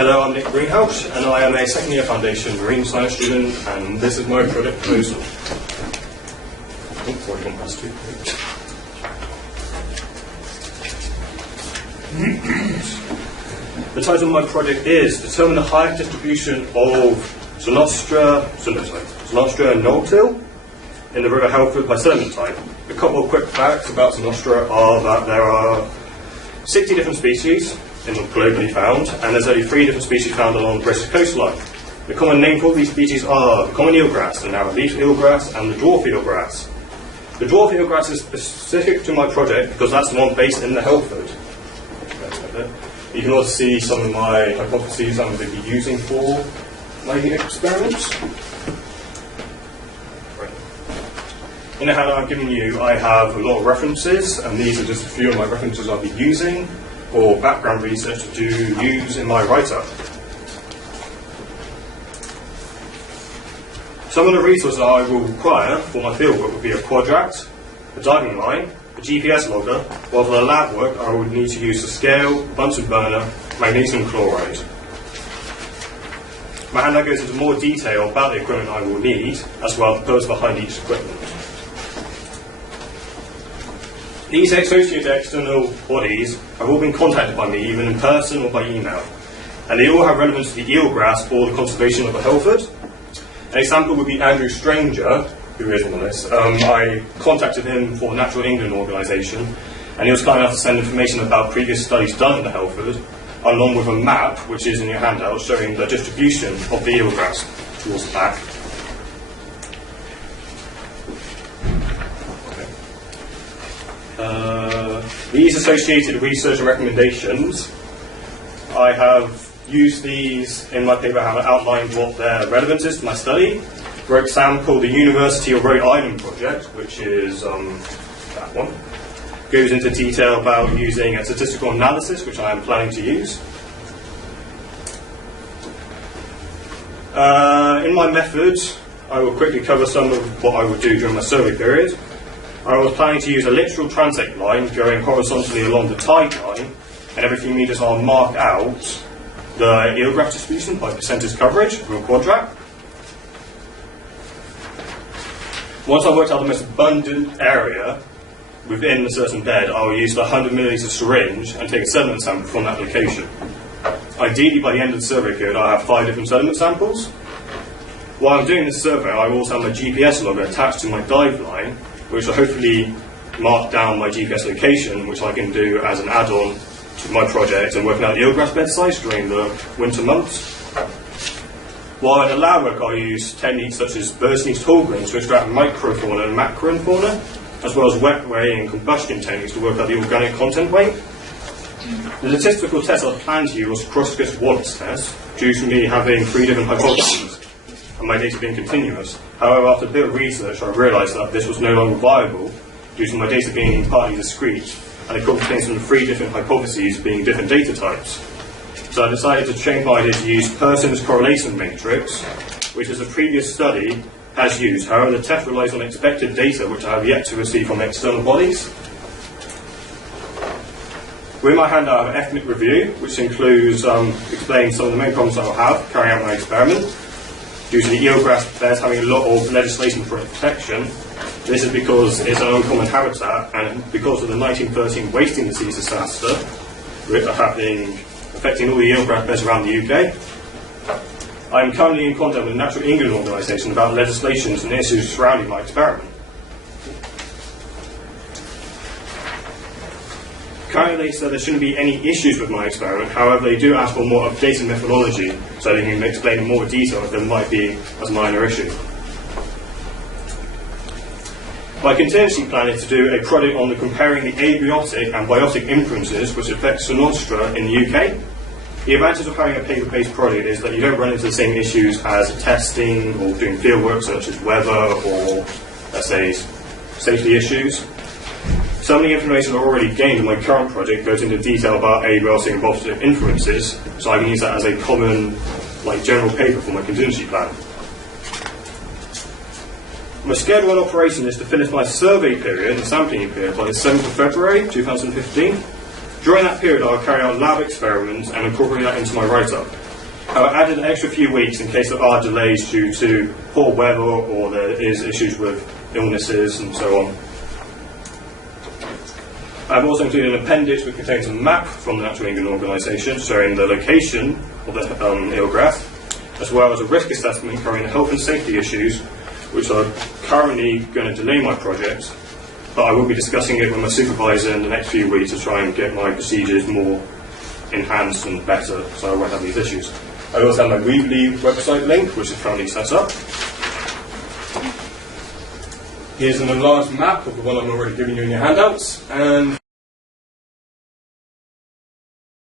Hello, I'm Nick Grenhalgh, and I am a second year foundation marine science student, and this is my project proposal. The title of my project is Determine the height distribution of Zonostra Noltil in the River Halford by sediment type. A couple of quick facts about Zonostra are that there are 60 different species globally found, and there's only 3 different species found along the British coastline. The common name for all these species are the common eelgrass, the narrow-leaf eelgrass, and the dwarf eelgrass. The dwarf eelgrass is specific to my project because that's the one based in the Halford. You can also see some of my hypotheses I'm going to be using for my experiments. In the handout I've given you, I have a lot of references, and these are just a few of my references I'll be using or background research to use in my write-up. Some of the resources I will require for my fieldwork will be a quadrat, a diving line, a GPS logger, while for the lab work I would need to use a scale, Bunsen burner, magnesium chloride. My handout goes into more detail about the equipment I will need, as well as the purpose behind each equipment. These associated external bodies have all been contacted by me, either in person or by email, and they all have relevance to the eelgrass or the conservation of the Halford. An example would be Andrew Stranger, who is on this. I contacted him for Natural England organisation, and he was kind enough to send information about previous studies done in the Halford, along with a map, which is in your handout, showing the distribution of the eelgrass towards the back. These associated research and recommendations, I have used these in my paper. I have outlined what their relevance is to my study. For example, the University of Rhode Island project, which is that one, goes into detail about using a statistical analysis, which I am planning to use. In my method, I will quickly cover some of what I would do during my survey period. I was planning to use a literal transect line going horizontally along the tide line, and every few metres I'll mark out the eelgrass distribution by percentage coverage from a quadrat. Once I've worked out the most abundant area within a certain bed, I'll use the 100 millilitre syringe and take a sediment sample from that location. Ideally, by the end of the survey period, I'll have 5 different sediment samples. While I'm doing this survey, I will also have my GPS logger attached to my dive line, which will hopefully mark down my GPS location, which I can do as an add-on to my project and working out the eelgrass bed size during the winter months. While in the lab work, I'll use techniques such as bursting tall grains to extract microfauna and macrofauna, as well as wet weighing and combustion techniques to work out the organic content weight. The statistical test I plan to use was Cross-Wallace test, due to me having 3 different hypotheses and my data being continuous. However, after a bit of research, I realised that this was no longer viable due to my data being partly discrete, and it contains from 3 different hypotheses being different data types. So I decided to change my idea to use Pearson's correlation matrix, which as a previous study has used. However, the test relies on expected data, which I have yet to receive from external bodies. With my handout, I have an ethnic review, which includes explaining some of the main problems I will have carrying out my experiment. Due to the eelgrass beds having a lot of legislation for its protection, this is because it's an uncommon habitat, and because of the 1913 wasting disease disaster affecting all the eelgrass beds around the UK. I am currently in contact with the Natural England organisation about legislations and issues surrounding my experiment. Currently, they said there shouldn't be any issues with my experiment. However, they do ask for more updated methodology, so they can explain in more detail if there might be a minor issue. My contingency plan is to do a project on comparing the abiotic and biotic influences which affect Zonostra in the UK. The advantage of having a paper-based project is that you don't run into the same issues as testing or doing fieldwork such as weather or, let's say, safety issues. Some of the information I've already gained in my current project goes into detail about abiotic and biotic influences, so I can use that as a common, general paper for my contingency plan. My schedule and operation is to finish my survey period and sampling period by the 7th of February 2015. During that period, I'll carry out lab experiments and incorporate that into my write-up. I added an extra few weeks in case there are delays due to poor weather or there is issues with illnesses and so on. I've also included an appendix which contains a map from the Natural England organisation showing the location of the eelgrass, as well as a risk assessment covering the health and safety issues which are currently going to delay my project, but I will be discussing it with my supervisor in the next few weeks to try and get my procedures more enhanced and better so I won't have these issues. I also have my Weebly website link, which is currently set up. Here's an enlarged map of the one I've already given you in your handouts, and